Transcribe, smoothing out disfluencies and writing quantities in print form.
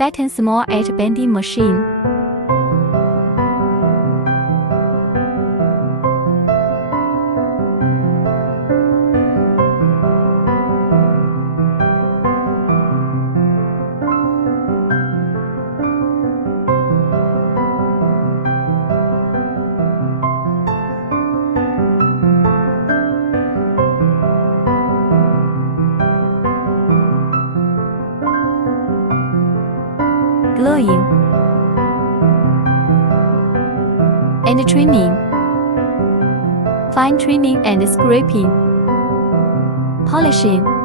Bettn Small Edge Bending Machine. Gluing and trimming, fine tuning and scraping, polishing.